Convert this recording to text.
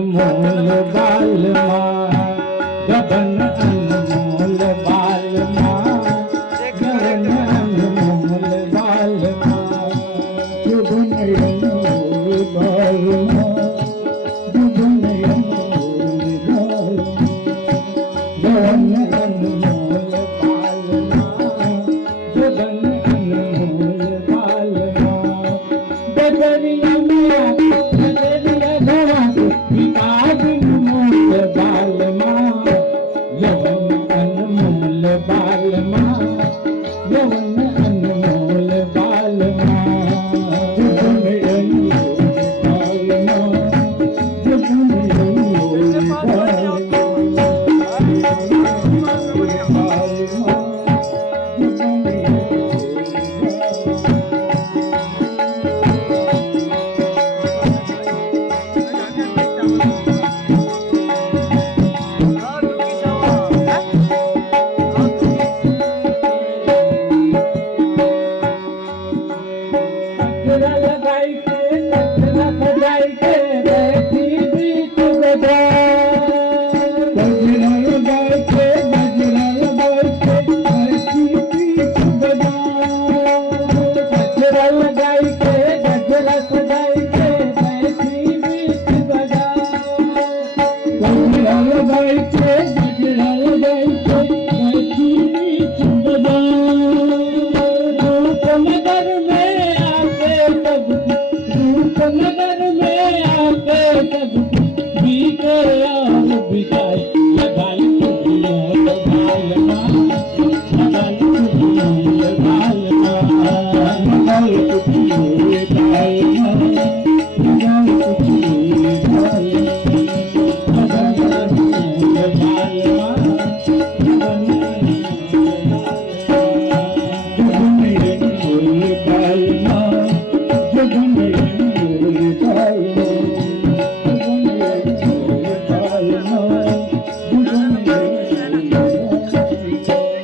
अनमोल बाल माँ गगन अनमोल बाल माँ गगन अनमोल बाल माँ गगन अनमोल बाल माँ गगन अनमोल बाल गगन अनमोल बाल माँ गगन अनमोल बाल माँ गगरिया बाल माँ यवन अनमोल बाल माँ यवन अनमोल बाल माँ यवन अनमोल बाल माँ